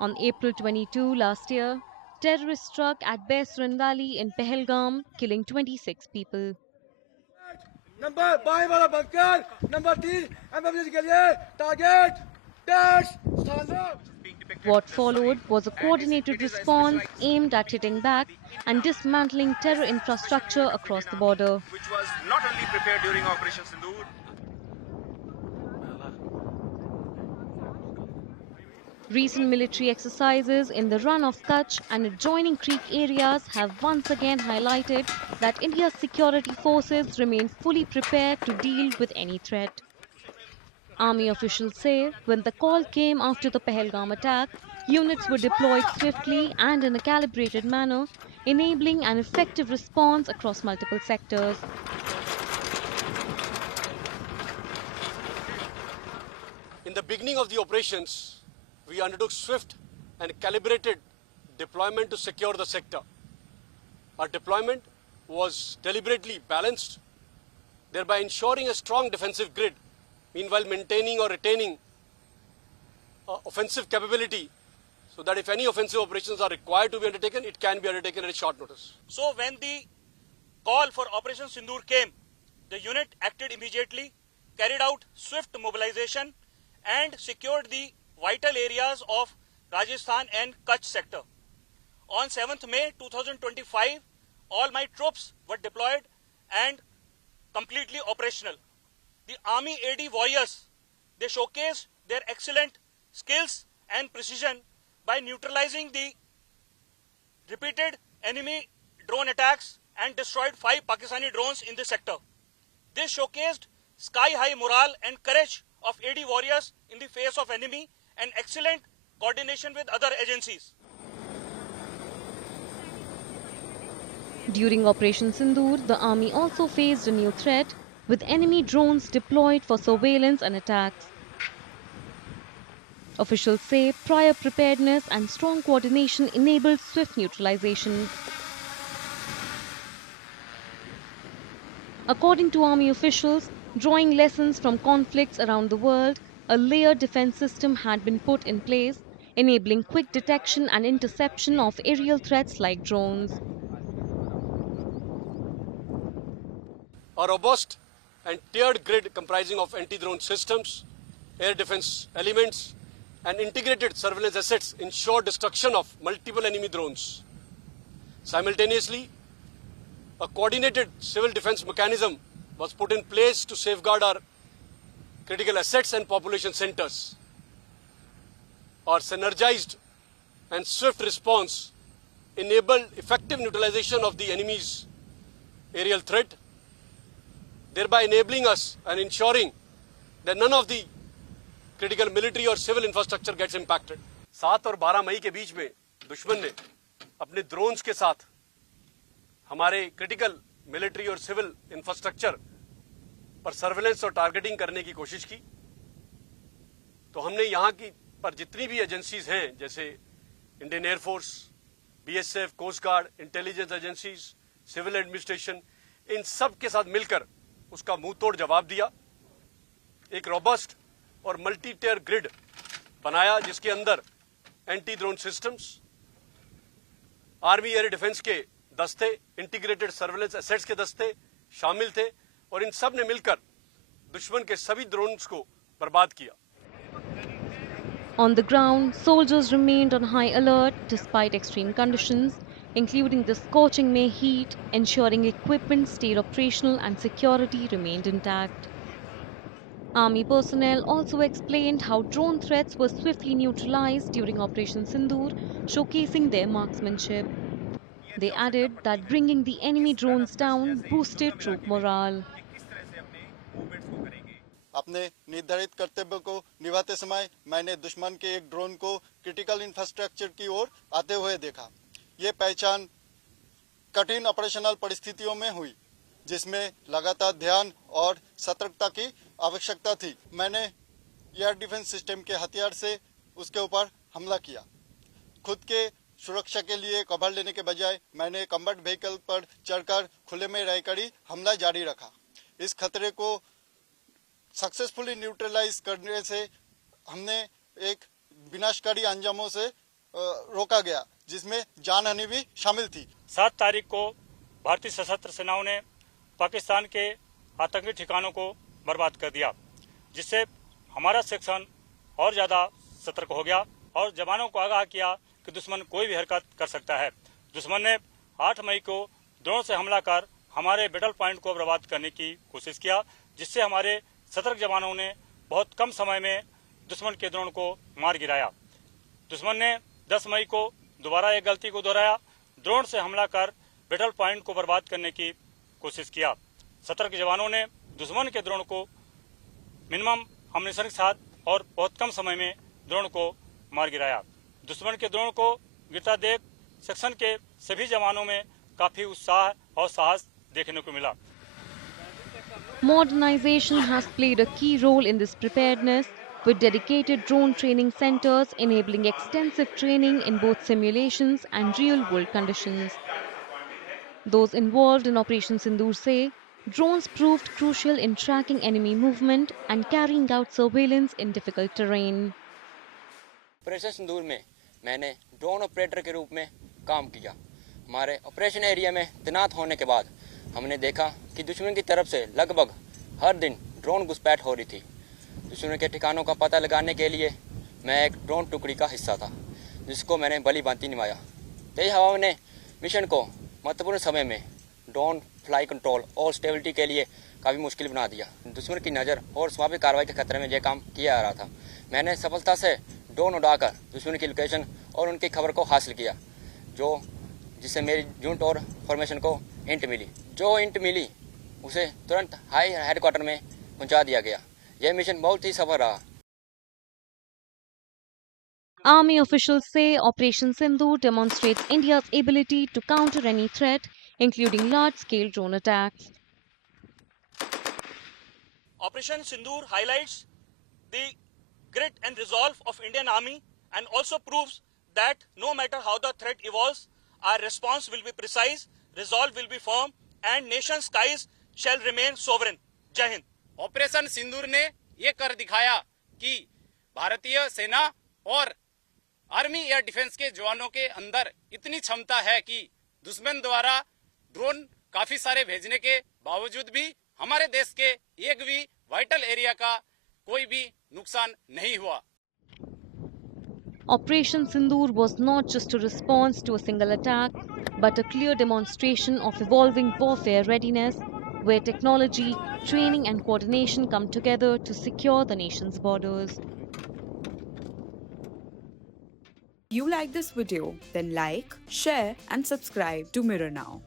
On April 22 last year, terrorists struck at Besran Valley in Pahalgam, killing 26 people. Number 22 वाला bunker, number 3 MMG के लिए target tax What followed was a coordinated response aimed at hitting back and dismantling terror infrastructure across the border. which was not only prepared during Operation Sindoor. Recent military exercises in the run of Kutch and adjoining creek areas have once again highlighted that India's security forces remain fully prepared to deal with any threat. Army officials say when the call came after the Pahalgam attack, units were deployed swiftly and in a calibrated manner, enabling an effective response across multiple sectors. In the beginning of the operations, we undertook swift and calibrated deployment to secure the sector. Our deployment was deliberately balanced, thereby ensuring a strong defensive grid, meanwhile maintaining or retaining offensive capability so that if any offensive operations are required to be undertaken, it can be undertaken at a short notice. So when the call for Operation Sindoor came, the unit acted immediately, carried out swift mobilization and secured the vital areas of Rajasthan and Kutch sector. On 7th May 2025, all my troops were deployed and completely operational. The Army AD warriors, they showcased their excellent skills and precision by neutralizing the repeated enemy drone attacks and destroyed 5 Pakistani drones in the sector. This showcased sky-high morale and courage of AD warriors in the face of enemy and excellent coordination with other agencies. During Operation Sindoor, the army also faced a new threat, with enemy drones deployed for surveillance and attacks. Officials say prior preparedness and strong coordination enabled swift neutralization. According to army officials, drawing lessons from conflicts around the world, a layered defense system had been put in place, enabling quick detection and interception of aerial threats like drones. A robust and tiered grid comprising of anti-drone systems, air defense elements, and integrated surveillance assets ensure destruction of multiple enemy drones. Simultaneously, a coordinated civil defense mechanism was put in place to safeguard our critical assets and population centers. Our synergized and swift response enabled effective neutralization of the enemy's aerial threat, thereby enabling us and ensuring that none of the critical military or civil infrastructure gets impacted. 7 और 12 मई के बीच में दुश्मन ने अपने drones के साथ हमारे critical military और सिविल इंफ्रास्ट्रक्चर पर सर्वेलेंस और टारगेटिंग करने की कोशिश की। तो हमने यहाँ की पर जितनी भी एजेंसीज हैं, जैसे Indian air force, BSF, coast guard, intelligence agencies, civil administration, इन सब के साथ मिलकर उसका मुंह तोड़ जवाब दिया। एक रोबस्ट और मल्टी टियर ग्रिड बनाया जिसके अंदर anti drone systems, army air defence के दस्ते, इंटीग्रेटेड सर्वेलेंस एसेट्स के दस्ते शामिल थे और इन सब ने मिलकर दुश्मन के सभी ड्रोन्स को बर्बाद किया। On the ground, soldiers remained on high alert despite extreme conditions, including the scorching May heat, ensuring equipment stayed operational and security remained intact. Army personnel also explained how drone threats were swiftly neutralized during Operation Sindoor, showcasing their marksmanship. They added that bringing the enemy drones down boosted troop morale. अपने निर्धारित कर्तव्य को निभाते समय मैंने दुश्मन के एक ड्रोन को क्रिटिकल इंफ्रास्ट्रक्चर की ओर आते हुए देखा। ये पहचान कठिन ऑपरेशनल परिस्थितियों में हुई, जिसमें लगातार ध्यान और सतर्कता की आवश्यकता थी। मैंने एयर डिफेंस सिस्टम के हथियार से उसके ऊपर हमला किया। खुद के सुरक्षा के लिए कवर लेने के बजाय मैंने कम्बैट व्हीकल पर चढ़कर खुले में रहकर ही हमला जारी रखा। इस खतरे को सक्सेसफुली न्यूट्रलाइज करने से हमने एक विनाशकारी अंजामों से रोका गया, जिसमें जानहानि भी शामिल थी। 7 तारीख को भारतीय सशस्त्र सेनाओं ने पाकिस्तान के आतंकी ठिकानों को बर्बाद कर दिया, जिससे हमारा सेक्शन और ज़्यादा सतर्क हो गया और जवानों को आगाह किया कि दुश्मन कोई भी हरकत कर सकता है। दुश्मन ने 8 मई को ड्रोन से हमला कर हमारे बैटल पॉइंट को बर्बाद करने की कोशिश किया, जिससे हमारे सतर्क जवानों ने बहुत कम समय में दुश्मन के ड्रोन को मार गिराया। दुश्मन ने 10 मई को दोबारा एक गलती को दोहराया, ड्रोन से हमला कर बैटल पॉइंट को बर्बाद करने की कोशिश किया। सतर्क जवानों ने दुश्मन के ड्रोन को मिनिमम हमनिशन के साथ और बहुत कम समय में ड्रोन को मार गिराया। दुश्मन के ड्रोन को गिरता देख सेक्शन के सभी जवानों में काफी उत्साह और साहस देखने को मिला। Modernization has played a key role in this preparedness, with dedicated drone training centers enabling extensive training in both simulations and real-world conditions. Those involved in Operation Sindoor say drones proved crucial in tracking enemy movement and carrying out surveillance in difficult terrain. Operation Sindoor में मैंने drone operator के रूप में काम किया। हमारे operation area में तैनात होने के बाद हमने देखा कि दुश्मन की तरफ से लगभग हर दिन ड्रोन घुसपैठ हो रही थी। दुश्मन के ठिकानों का पता लगाने के लिए मैं एक ड्रोन टुकड़ी का हिस्सा था, जिसको मैंने भली भांति निभाया। तेज हवा ने मिशन को महत्वपूर्ण समय में ड्रोन फ्लाई कंट्रोल और स्टेबिलिटी के लिए काफ़ी मुश्किल बना दिया। दुश्मन की नज़र और स्वाभाविक कार्रवाई के खतरे में यह काम किया जा रहा था। मैंने सफलता से ड्रोन उड़ाकर दुश्मन की लोकेशन और उनकी खबर को हासिल किया, जिससे मेरी यूनिट और फॉर्मेशन को इंट मिली। जो इंट मिली उसे तुरंत हाई हेडक्वार्टर में पहुंचा दिया गया। यह मिशन बहुत ही सफल रहा। Army officials say Operation Sindoor demonstrates India's ability to counter any threat, including large-scale drone attacks. Operation Sindoor highlights the grit and resolve of Indian Army and also proves that no matter how the threat evolves, our response will be precise, resolve will be firm, and nation's skies shall remain sovereign. Jai Hind. Operation Sindoor ने ये कर दिखाया कि भारतीय सेना और army air defence के जवानों के अंदर इतनी क्षमता है कि दुश्मन द्वारा ड्रोन काफी सारे भेजने के बावजूद भी हमारे देश के एक भी वाइटल एरिया का कोई भी नुकसान नहीं हुआ। Operation Sindoor was not just a response to a single attack, but a clear demonstration of evolving warfare readiness, where technology, training and coordination come together to secure the nation's borders. You like this video? Then like, share and subscribe to Mirror Now.